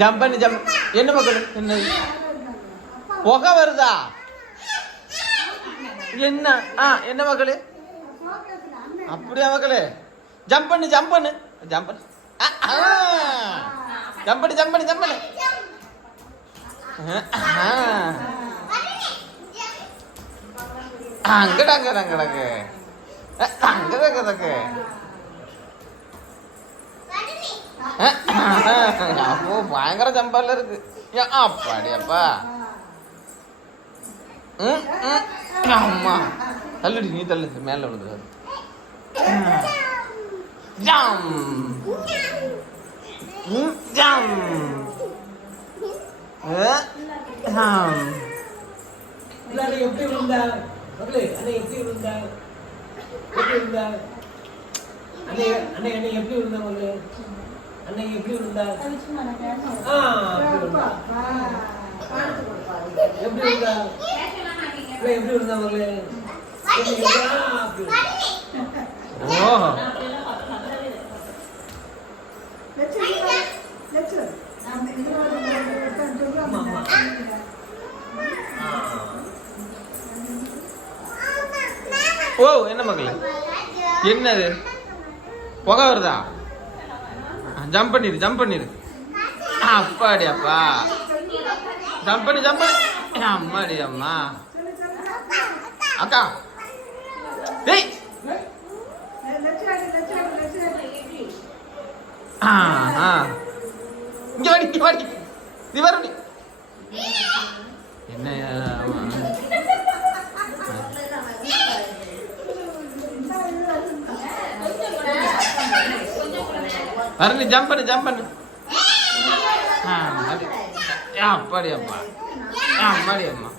Jump பண்ணு jump. என்ன மக்கள் என்னது புகை வருதா? என்ன என்ன மக்களே? அப்படியா மக்களே? ஜம்ப் பண்ணு ஜம்ப் பண்ணு ஜம்ப் பண்ணு ஜம்ப் பண்ணு ஜம்ப் பண்ணு ஜம்ப் பண்ணு. அங்கடாங்க அங்கடாங்க அங்கதாங்க அப்போ பயங்கர ஜம்பால இருக்கு. அப்பாடியப்பா. அம்மா தள்ளுடி நீ தள்ளு மேல விழுந்துடாது. ஜம் ஜம் எப்படி விழுந்தா மகளே? அண்ணே எப்படி விழுந்தா? எப்படி விழுந்தா? அண்ணே அண்ணே அண்ணே எப்படி விழுந்தா மகளே? அண்ணே எப்படி விழுந்தா? எப்படி விழுந்தா? எப்படி விழுந்தா மகளே? ஓ என்ன மகளே என்னது புகை வருதா? ஜம்ப் பண்ணிரு ஜம்ப் பண்ணிரு. அப்பாடி அப்பா ஜம்ப் பண்ணி ஜம்ப் பண்ணி. அம்மாடி அம்மா அக்கா டேய் இங்க வாடி இங்க வாடி நீ வரடி. என்ன வரணும் ஜம்ப் பண்ணு ஜம்ப் பண்ணு. அப்பாடி அம்மா அம்மாடி அம்மா.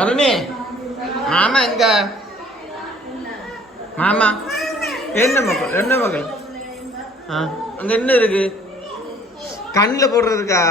அருணி மாமா எங்க? மாமா என்ன மகள் என்ன மகள்? அங்க என்ன இருக்கு? கண்ணில் போடுறதுக்கா?